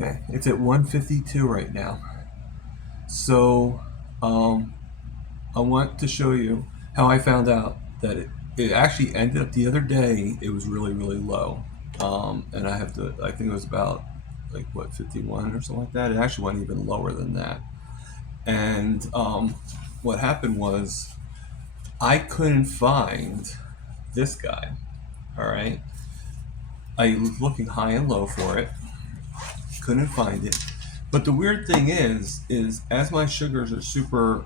Okay, it's at 152 right now. So I want to show you how I found out that it actually ended up the other day. It was really, really low. And I think it was about like what, 51 or something like that. It actually went even lower than that. And what happened was I couldn't find this guy. All right. I was looking high and low for it, couldn't find it. But the weird thing is as my sugars are super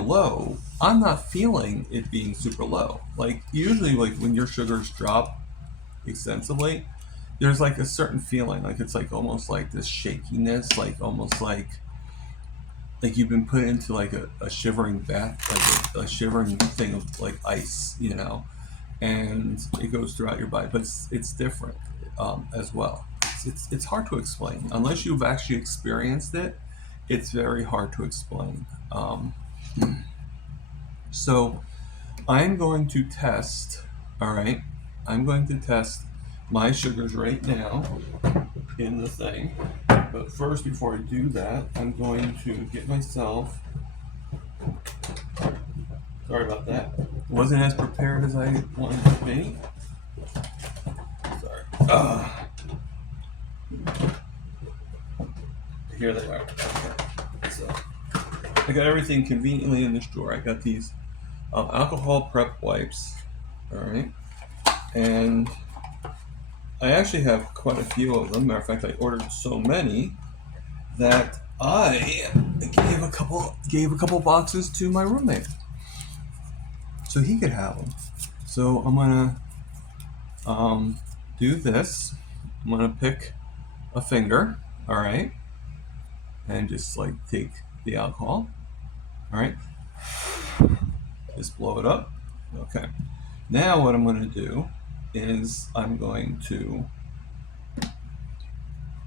low, I'm not feeling it being super low. Like usually, like when your sugars drop extensively, there's like a certain feeling, like it's like almost like this shakiness, like almost like you've been put into like a shivering bath, like a shivering thing of like ice, and it goes throughout your body, but it's different as well. It's hard to explain unless you've actually experienced it. It's very hard to explain. So I'm going to test. All right, I'm going to test my sugars right now in the thing. But first, before I do that, I'm going to get myself. Sorry about that. Wasn't as prepared as I wanted to be. Sorry. Here they are. Okay. So I got everything conveniently in this drawer. I got these alcohol prep wipes. All right, and I actually have quite a few of them. Matter of fact, I ordered so many that I gave a couple boxes to my roommate, so he could have them. So I'm gonna do this. I'm gonna pick a finger, all right, and just like take the alcohol, all right, just blow it up. Okay. Now what I'm gonna do is I'm going to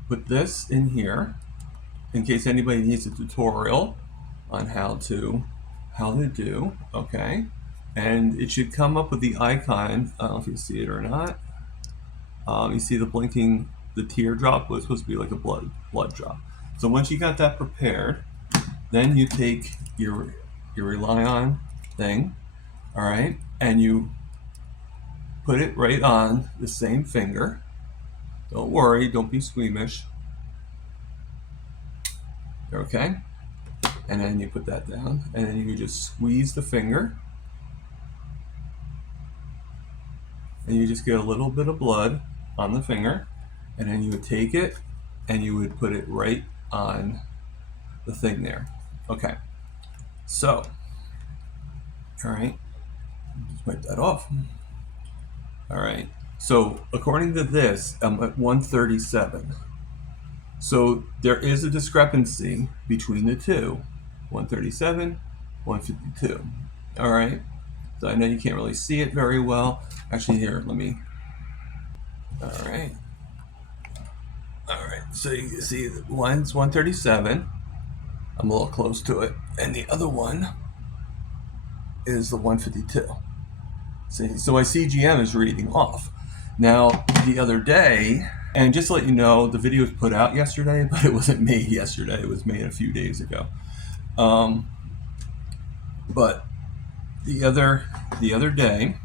put this in here in case anybody needs a tutorial on how to do. Okay, and it should come up with the icon. I don't know if you see it or not. You see the blinking, the teardrop was supposed to be like a blood drop. So once you got that prepared, then you take your Rely On thing, all right, and you put it right on the same finger. Don't worry, don't be squeamish. Okay, and then you put that down, and then you just squeeze the finger, and you just get a little bit of blood on the finger, and then you would take it and you would put it right on the thing there. Okay, so, all right, just wipe that off. All right, so according to this, I'm at 137. So there is a discrepancy between the two, 137, 152. All right, so I know you can't really see it very well. Actually, here, let me. All right. All right, so you can see one's 137. I'm a little close to it, and the other one is the 152. See, so my CGM is reading off. Now, the other day, and just to let you know, the video was put out yesterday, but it wasn't made yesterday. It was made a few days ago. But the other day,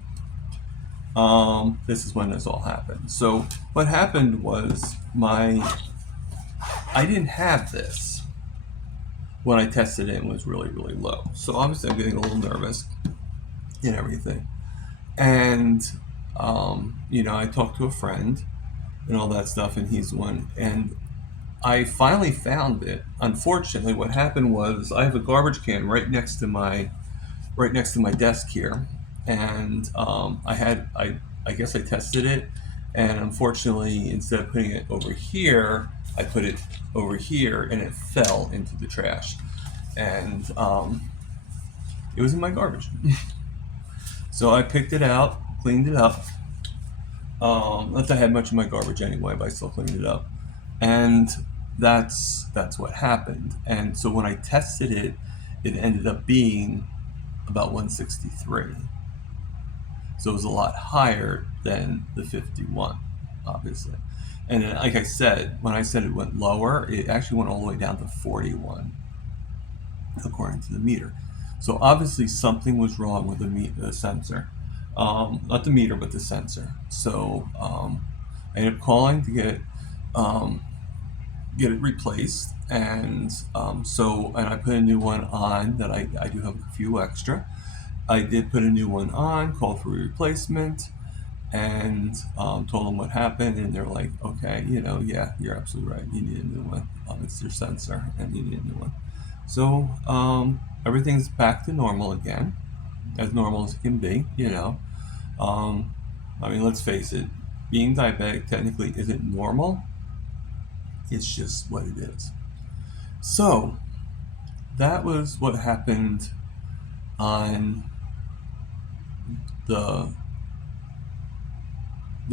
this is when this all happened. So what happened was I didn't have this when I tested it and was really, really low. So obviously I'm getting a little nervous and everything. And, I talked to a friend and all that stuff, and he's one. And I finally found it. Unfortunately, what happened was I have a garbage can right next to my desk here, and I guess I tested it, and unfortunately, instead of putting it over here, I put it over here, and it fell into the trash, and it was in my garbage. So I picked it out, cleaned it up. Not that I had much in my garbage anyway, but I still cleaned it up, and that's what happened. And so when I tested it, it ended up being about 163. So it was a lot higher than the 51, obviously. And then, like I said, when I said it went lower, it actually went all the way down to 41, according to the meter. So obviously something was wrong with the sensor. Not the meter, but the sensor. So I ended up calling to um, get it replaced, and and I put a new one on that I do have a few extra. I did put a new one on, called for a replacement, and told them what happened, and they're like, okay, yeah, you're absolutely right. You need a new one. It's your sensor, and you need a new one. So everything's back to normal again, as normal as it can be. Um, I mean, let's face it, being diabetic technically isn't normal. It's just what it is. So that was what happened on the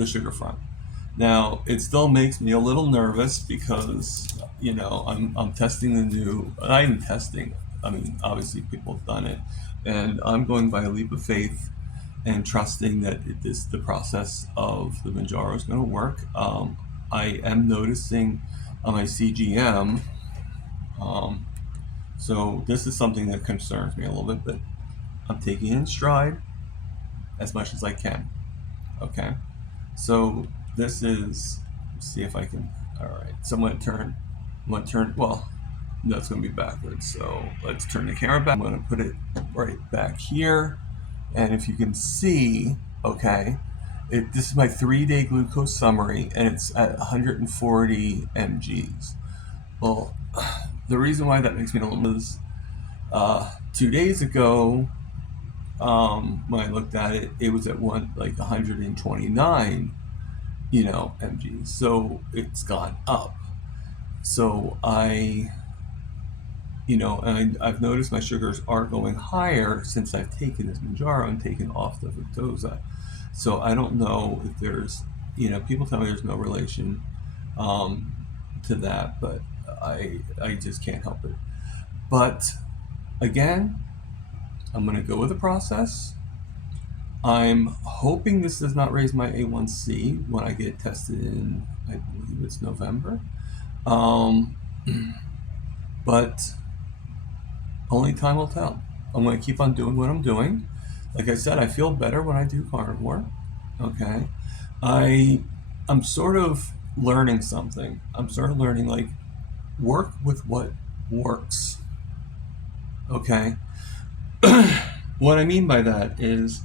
sugar front. Now it still makes me a little nervous because I'm testing the new. Not even testing. I mean, obviously people have done it, and I'm going by a leap of faith and trusting that the process of the Manjaro is going to work. I am noticing on my CGM. Um, so this is something that concerns me a little bit, but I'm taking it in stride as much as I can. Okay. So this is, let's see if I can, all right. So well, that's going to be backwards. So let's turn the camera back. I'm going to put it right back here. And if you can see, okay, this is my 3-day glucose summary, and it's at 140 mgs. Well, the reason why that makes me a little is 2 days ago, when I looked at it, it was at 129, mgs. So it's gone up. So I've noticed my sugars are going higher since I've taken this Manjaro and taken off the Victoza. So I don't know if there's, people tell me there's no relation to that, but I just can't help it. But again, I'm going to go with the process. I'm hoping this does not raise my A1C when I get tested in, I believe it's November. But only time will tell. I'm going to keep on doing what I'm doing. Like I said, I feel better when I do carnivore. Okay. I'm sort of learning something. I'm sort of learning, like, work with what works. Okay. What I mean by that is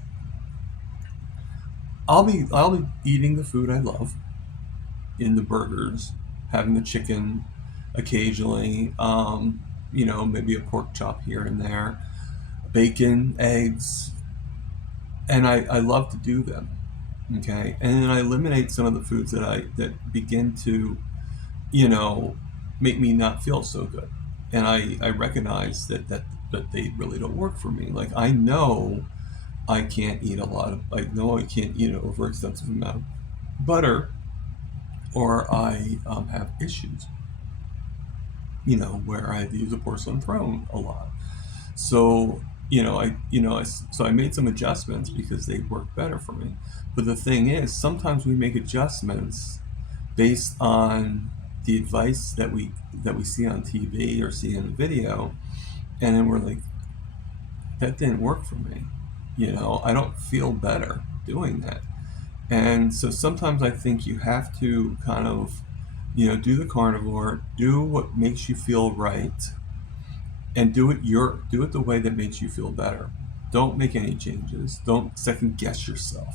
I'll be eating the food I love in the burgers, having the chicken occasionally, maybe a pork chop here and there, bacon, eggs, and I love to do them. Okay, and then I eliminate some of the foods that begin to, you know, make me not feel so good, and I recognize that they really don't work for me. Like, I know I can't eat I know I can't eat an overextensive amount of butter, or I have issues, where I use a porcelain throne a lot. So, so I made some adjustments because they work better for me. But the thing is, sometimes we make adjustments based on the advice that we see on TV or see in a video, and then we're like, that didn't work for me. I don't feel better doing that. And so sometimes I think you have to kind of, do the carnivore, do what makes you feel right, and do it the way that makes you feel better. Don't make any changes. Don't second guess yourself.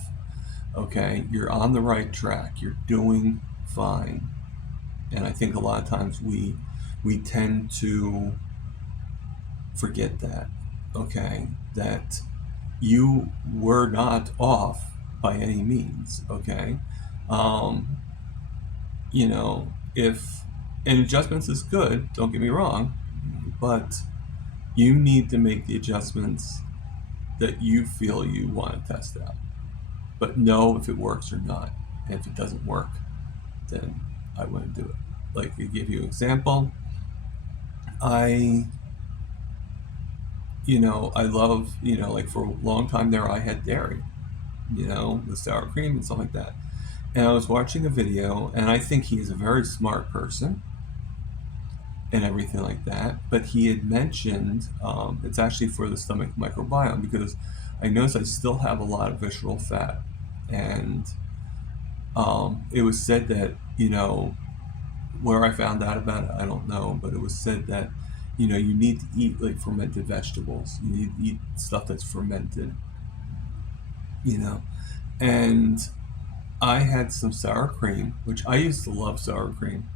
Okay, you're on the right track. You're doing fine. And I think a lot of times we tend to forget that. Okay, that you were not off by any means. Okay, um, if and adjustments is good. Don't get me wrong, but you need to make the adjustments that you feel you want to test out, but know if it works or not. And if it doesn't work, then I wouldn't do it. Like, to give you an example, I I love, like, for a long time there I had dairy, with sour cream and stuff like that. And I was watching a video, and I think he's a very smart person and everything like that. But he had mentioned it's actually for the stomach microbiome, because I noticed I still have a lot of visceral fat. And it was said that, where I found out about it, I don't know, but it was said that, you need to eat like fermented vegetables. You need to eat stuff that's fermented, you know. And I had some sour cream, which I used to love sour cream,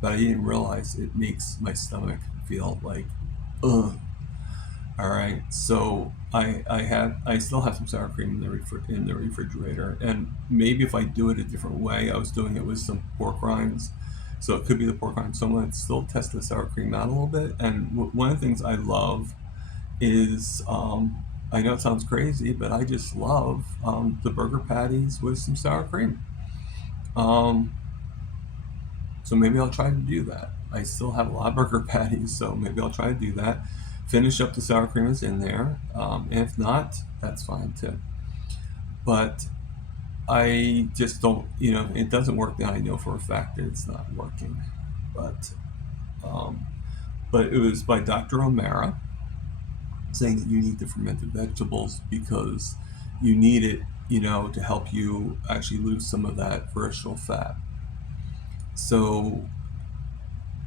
but I didn't realize it makes my stomach feel like, ugh. All right, so I still have some sour cream in the refrigerator, and maybe if I do it a different way, I was doing it with some pork rinds, so it could be the pork rinds. So I'm going to still test the sour cream out a little bit. And one of the things I love is, I know it sounds crazy, but I just love the burger patties with some sour cream. Um, so maybe I'll try to do that. I still have a lot of burger patties, so maybe I'll try to do that. Finish up the sour cream that's in there. And if not, that's fine too. But I just don't, it doesn't work now. I know for a fact that it's not working. But um, but it was by Dr. O'Mara, saying that you need the fermented vegetables because you need it, to help you actually lose some of that visceral fat. So,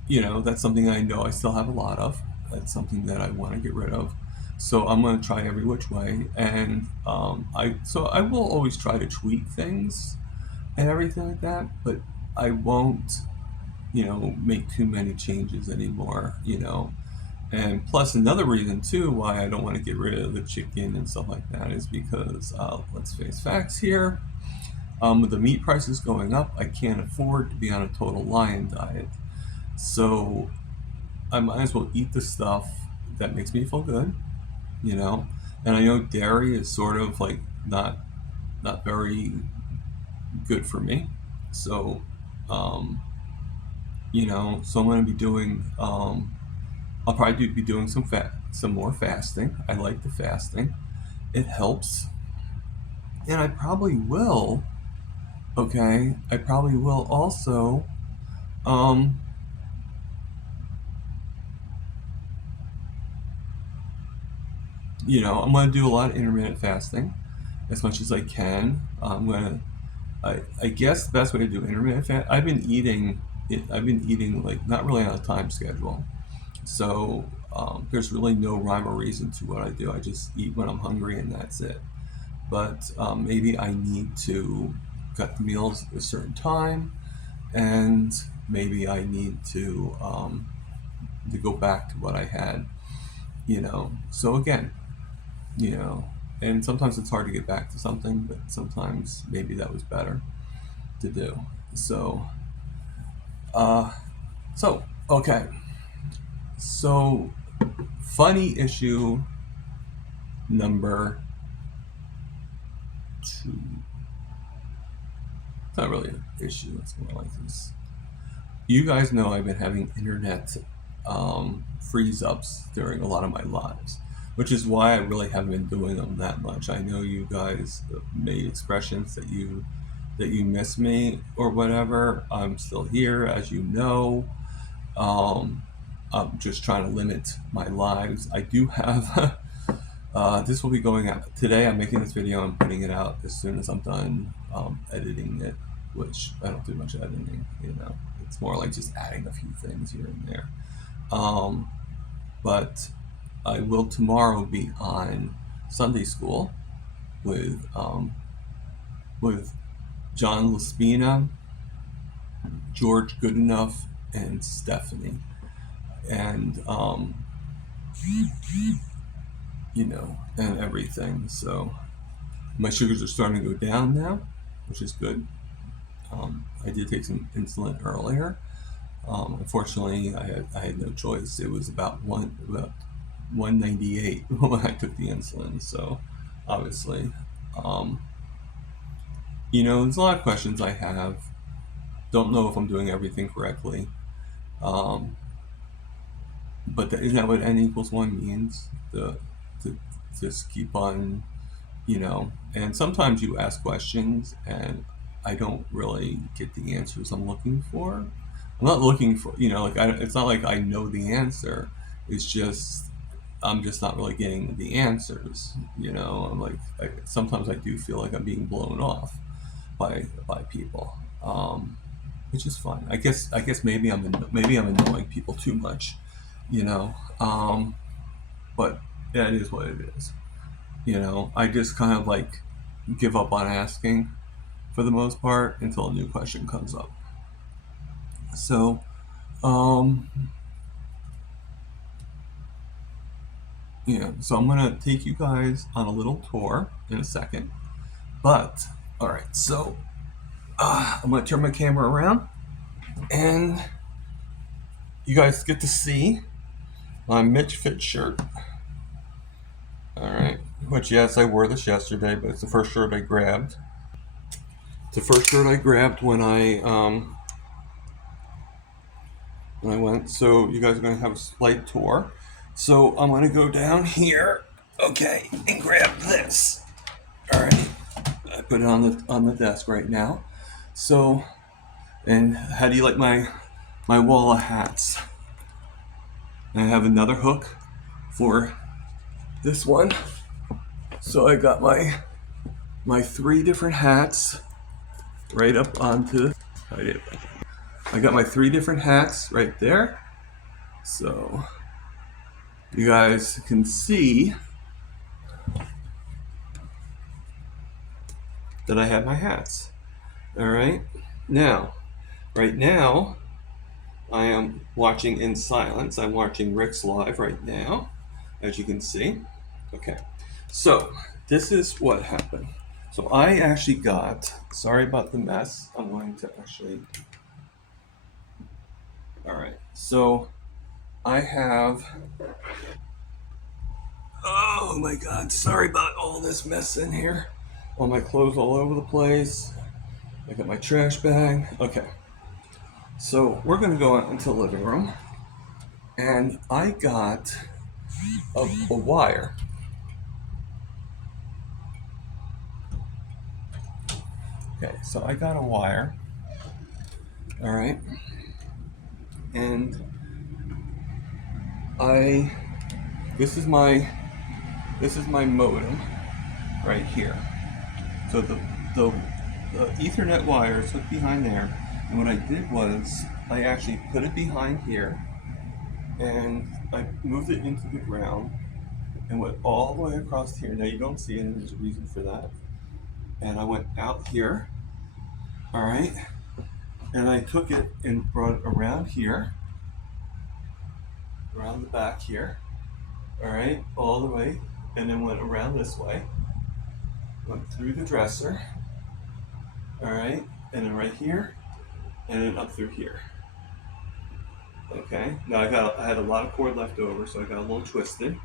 that's something I know I still have a lot of. That's something that I want to get rid of. So I'm going to try every which way, and I will always try to tweak things and everything like that, but I won't, make too many changes anymore. And plus, another reason too why I don't want to get rid of the chicken and stuff like that is because, let's face facts here. With the meat prices going up, I can't afford to be on a total lion diet. So I might as well eat the stuff that makes me feel good, you know. And I know dairy is sort of like not very good for me. So, um, so I'm going to be doing. I'll probably be doing some more fasting. I like the fasting; it helps, and I probably will. Okay, I probably will also. Um, I'm going to do a lot of intermittent fasting as much as I can. I guess the best way to do intermittent fast. I've been eating like not really on a time schedule, so there's really no rhyme or reason to what I do. I just eat when I'm hungry and that's it. But maybe I need to cut the meals at a certain time, and maybe I need to go back to what I had. So again, you know, and sometimes it's hard to get back to something, but sometimes maybe that was better to do. So, uh, okay. So, funny issue number two. It's not really an issue. It's more like this. You guys know I've been having internet freeze ups during a lot of my lives, which is why I really haven't been doing them that much. I know you guys made expressions that you miss me or whatever. I'm still here, as you know. Um, I'm just trying to limit my lives. I do have. This will be going out today. I'm making this video and putting it out as soon as I'm done editing it, which I don't do much editing. It's more like just adding a few things here and there. Um, but I will tomorrow be on Sunday school with with John Laspina, George Goodenough, and Stephanie, and and everything. So my sugars are starting to go down now, which is good. I did take some insulin earlier. Unfortunately, I had no choice. It was about 198 when I took the insulin. So obviously, um, there's a lot of questions I have. Don't know if I'm doing everything correctly. Um, but isn't that what n equals one means? To just keep on, And sometimes you ask questions, and I don't really get the answers I'm looking for. I'm not looking for, like it's not like I know the answer. It's just I'm just not really getting the answers. I'm like sometimes I do feel like I'm being blown off by people, which is fine. I guess maybe I'm annoying people too much, you know. But yeah, it is what it is. I just kind of like give up on asking for the most part until a new question comes up. So, um, so I'm gonna take you guys on a little tour in a second. But all right, so I'm gonna turn my camera around, and you guys get to see my Mitch Fit shirt. All right, which yes, I wore this yesterday, but it's the first shirt I grabbed. It's the first shirt I grabbed when I went. So you guys are gonna have a slight tour. So I'm gonna go down here, okay, and grab this. All right, I put it on the desk right now. So, and how do you like my wall of hats? I have another hook for this one. So I got my 3 different hats right up onto. I got my 3 different hats right there. So you guys can see that I have my hats. All right. Now, right now, I am watching in silence. I'm watching Rick's live right now, as you can see. Okay. So this is what happened. So I actually got. Sorry about the mess. I'm going to actually. All right. So I have. Oh my God! Sorry about all this mess in here. All my clothes all over the place. I got my trash bag. Okay. So we're gonna go out into the living room, and I got a wire. Okay, so I got a wire. All right, and this is my modem right here. So the Ethernet wire is hooked behind there, and what I did was I actually put it behind here, and I moved it into the ground, and went all the way across here. Now you don't see it, and there's a reason for that. And I went out here, all right, and I took it and brought it around here, around the back here, all right, all the way, and then went around this way, went through the dresser, all right, and then right here, and then up through here. Okay, now I had a lot of cord left over, so I got a little twisted.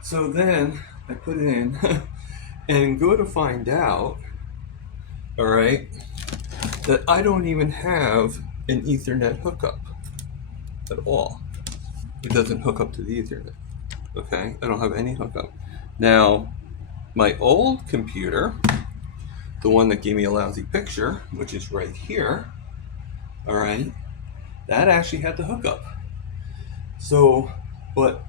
So then I put it in and go to find out, all right, that I don't even have an Ethernet hookup at all. It doesn't hook up to the Ethernet. Okay, I don't have any hookup. Now, my old computer, the one that gave me a lousy picture, which is right here, all right, that actually had the hookup. So, but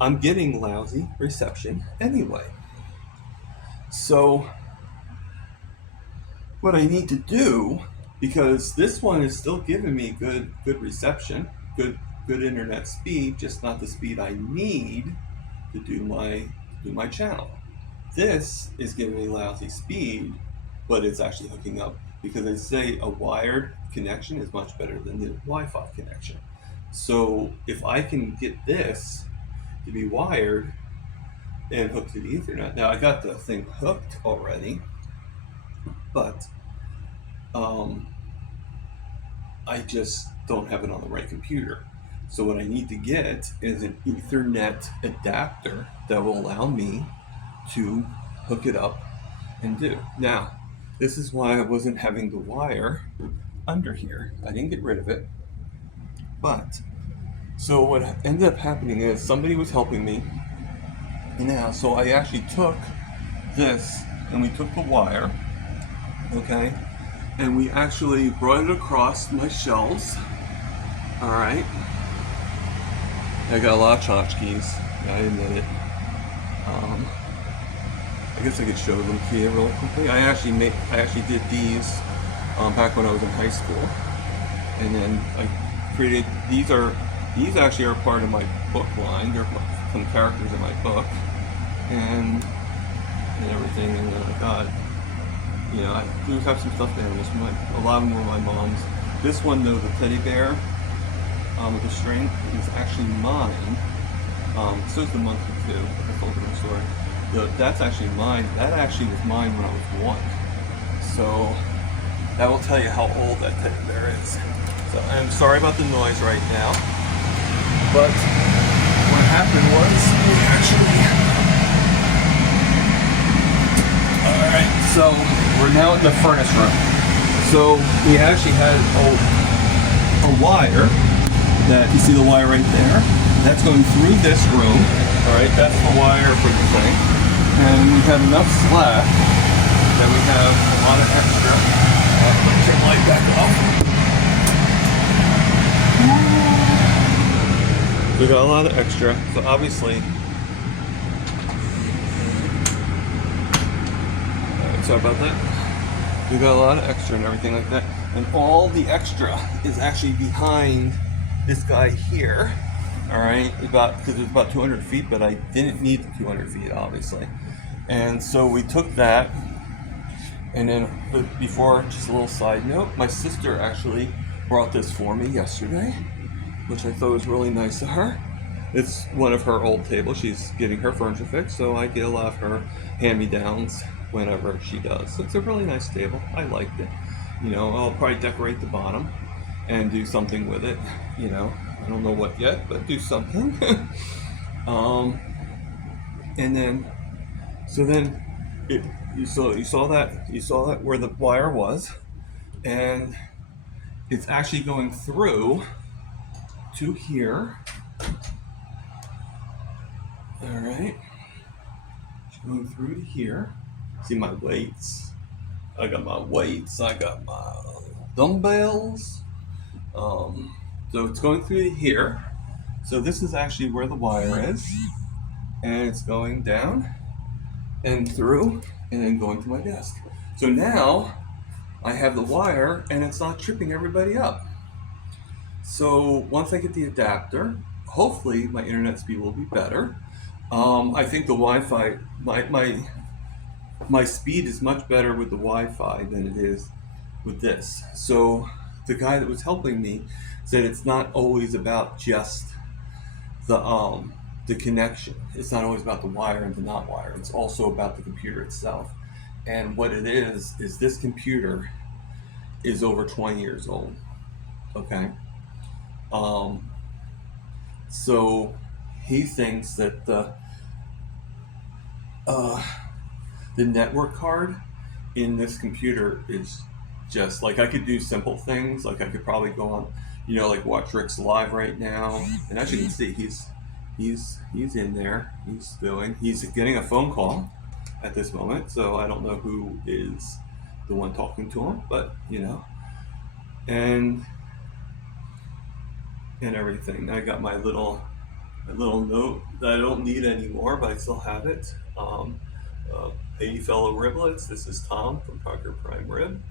I'm getting lousy reception anyway. So, what I need to do, because this one is still giving me good reception, good internet speed, just not the speed I need to do my channel. This is giving me lousy speed, but it's actually hooking up, because they say a wired connection is much better than the Wi-Fi connection. So if I can get this to be wired and hooked to the Ethernet, now I got the thing hooked already, but I just don't have it on the right computer. So what I need to get is an Ethernet adapter that will allow me to hook it up and do. Now, this is why I wasn't having the wire under here. I didn't get rid of it. But, so what ended up happening is somebody was helping me in the house. So I actually took this and we took the wire, okay? and we actually brought it across my shelves. All right. I got a lot of tchotchkes, I admit it. Um, I guess I could show them to you real quickly. I actually did these back when I was in high school, and then I created these actually are part of my book line. They're some characters in my book, and everything. And God, I do have some stuffed animals. A lot of them were my mom's. This one though, the teddy bear with the string, is actually mine. So is the monkey too. I told them the story. That's actually mine. That actually was mine when I was 1. So that will tell you how old that teddy bear is. So I'm sorry about the noise right now, but what happened was we actually. All right. So we're now in the furnace room. So we actually had a wire. That you see the wire right there. That's going through this room. All right, that's the wire for the thing. And we have enough slack that we have a lot of extra. Turn the light back off. We got a lot of extra, so obviously. Sorry about that. We got a lot of extra and everything like that, and all the extra is actually behind this guy here. All right, because it was about 200 feet, but I didn't need the 200 feet, obviously. And so we took that, and then before, just a little side note, my sister actually brought this for me yesterday, which I thought was really nice of her. It's one of her old tables. She's getting her furniture fixed, so I get a lot of her hand-me-downs whenever she does. So it's a really nice table. I liked it. I'll probably decorate the bottom and do something with it. I don't know what yet, but do something. And then, you saw that where the wire was, and it's actually going through to here. All right, it's going through to here. See my weights. I got my weights. I got my dumbbells. So it's going through here. So this is actually where the wire is, and it's going down and through and then going to my desk. So now I have the wire and it's not tripping everybody up. So once I get the adapter, hopefully my internet speed will be better. I think the Wi-Fi, my speed is much better with the Wi-Fi than it is with this. So the guy that was helping me said it's not always about just the connection. It's not always about the wire and the not wire. It's also about the computer itself. And what it is this computer is over 20 years old. Okay. So he thinks that the network card in this computer is just like, I could do simple things. Like I could probably go on, like watch Rick's live right now. And as you can see, he's in there. He's getting a phone call at this moment. So I don't know who is the one talking to him, but and everything. I got my little note that I don't need anymore, but I still have it. Hey fellow riblets, this is Tom from Parker Prime Rib.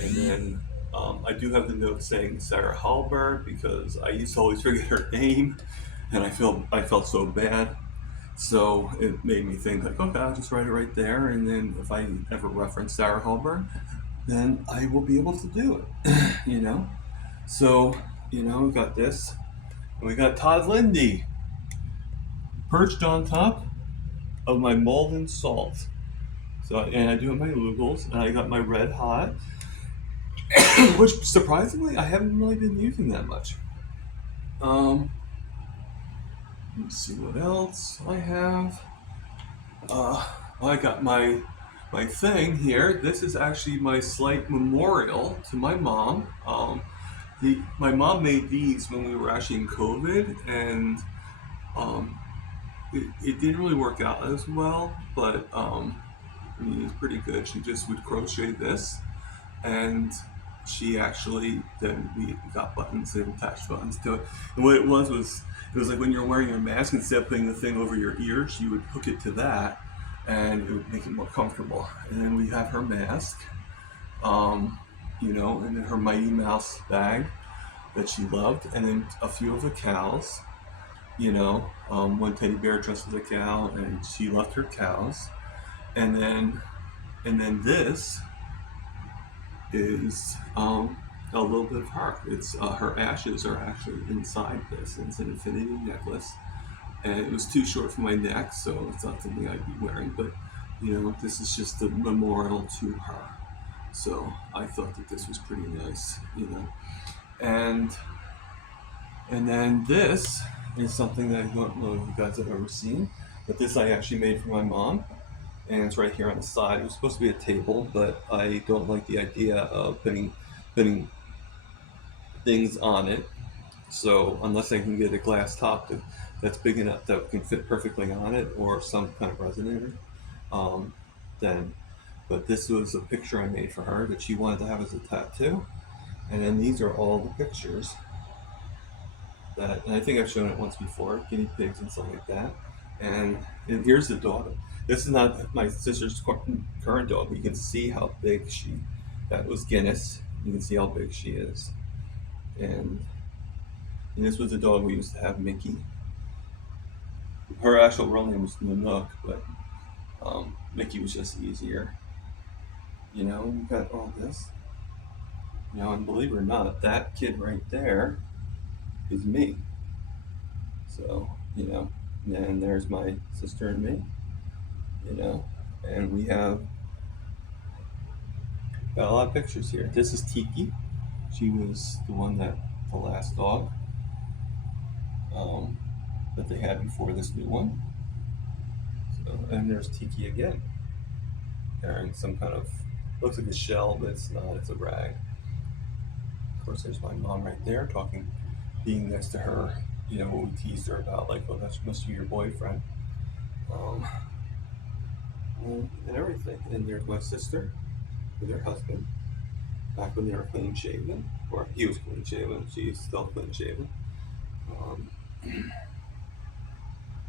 And then I do have the note saying Sarah Hallberg, because I used to always forget her name, and I felt so bad. So it made me think like, okay, I'll just write it right there, and then if I ever reference Sarah Hallberg, then I will be able to do it. So we got this, and we got Todd Lindy perched on top of my molten salt. So, and I do have my Lugels, and I got my Red Hot, which surprisingly I haven't really been using that much. Let me see what else I have. I got my thing here. This is actually my slight memorial to my mom. My mom made these when we were actually in COVID, and it didn't really work out as well, but it's pretty good. She just would crochet this, and she actually, then we got buttons and attached buttons to it. And what it was it was like when you're wearing your mask, instead of putting the thing over your ears, you would hook it to that, and it would make it more comfortable. And then we have her mask, you know, and then her Mighty Mouse bag that she loved, and then a few of the cows. You know, one teddy bear dressed as a cow, and she loved her cows. And then this is a little bit of her. It's her ashes are actually inside this. It's an infinity necklace, and it was too short for my neck, so it's not something I'd be wearing. But you know, this is just a memorial to her. So I thought that this was pretty nice, you know. And then this is something that I don't know if you guys have ever seen, but this I actually made for my mom, and it's right here on the side. It was supposed to be a table, but I don't like the idea of putting things on it. So unless I can get a glass top that's big enough that can fit perfectly on it, or some kind of resonator, then. But this was a picture I made for her that she wanted to have as a tattoo, and then these are all the pictures that, and I think I've shown it once before, guinea pigs and stuff like that. And here's the dog. This is not my sister's current dog, but you can see how big that was Guinness. You can see how big she is. And this was the dog we used to have, Mickey. Her actual real name was Nanook, but Mickey was just easier. You know, you got all this. You know, and believe it or not, that kid right there is me. So, you know, and there's my sister and me, you know, and we have got a lot of pictures here. This is Tiki. She was the last dog that they had before this new one. So, and there's Tiki again, carrying some kind of, looks like a shell, but it's not, it's a rag. Of course, there's my mom right there being next to her. You know, what we teased her about, like, oh, that must be your boyfriend. And everything. And there's my sister with her husband, back when they were clean shaven, or he was clean shaven, she's still clean shaven,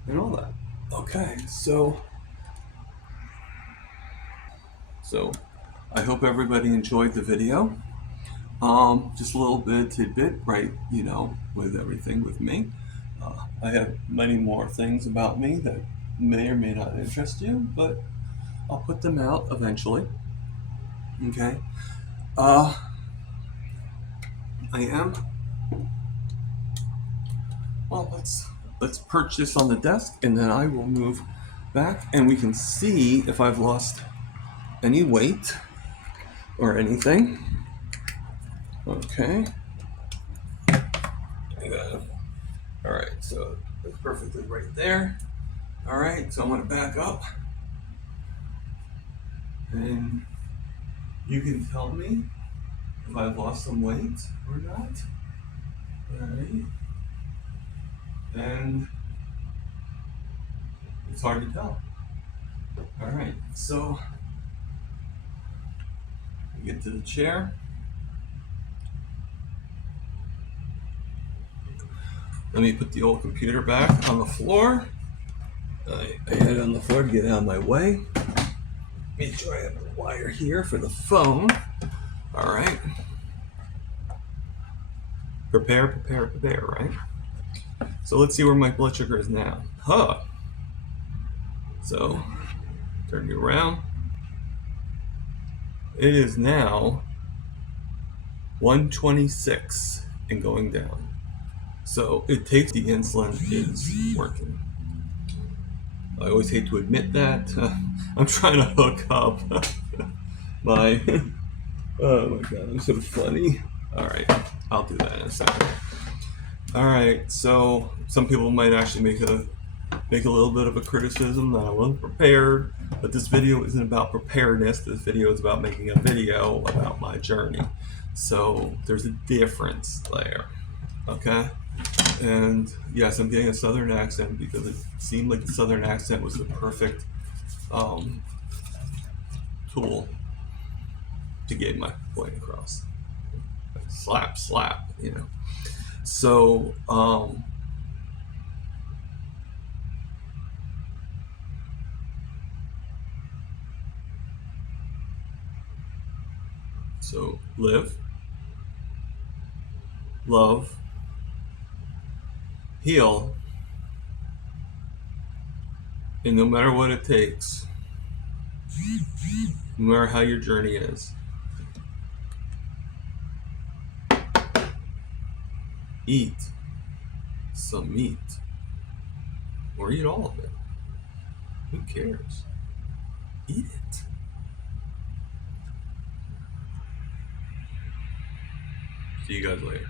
and all that. Okay, so I hope everybody enjoyed the video. Just a little bit tidbit, right? You know, with everything with me. I have many more things about me that may or may not interest you, but I'll put them out eventually. Okay. I am. Well, let's perch this on the desk, and then I will move back, and we can see if I've lost any weight or anything. Okay. All right, so it's perfectly right there. All right, so I'm gonna back up, and you can tell me if I've lost some weight or not. All right, and it's hard to tell. All right, so we get to the chair. Let me put the old computer back on the floor. I had it on the floor to get out of my way. Make sure I have the wire here for the phone. All right. Prepare, right? So let's see where my blood sugar is now. So, turn you around. It is now 126 and going down. So it takes, the insulin is working. I always hate to admit that. I'm trying to hook up my, oh my God, I'm so funny. All right, I'll do that in a second. All right, so some people might actually make a little bit of a criticism that I wasn't prepared, but this video isn't about preparedness. This video is about making a video about my journey. So there's a difference there, okay? And yes, I'm getting a southern accent because it seemed like the southern accent was the perfect tool to get my point across. Slap, slap, you know. So, so live, love, heal, and no matter what it takes, no matter how your journey is, eat some meat or eat all of it. Who cares? Eat it. See you guys later.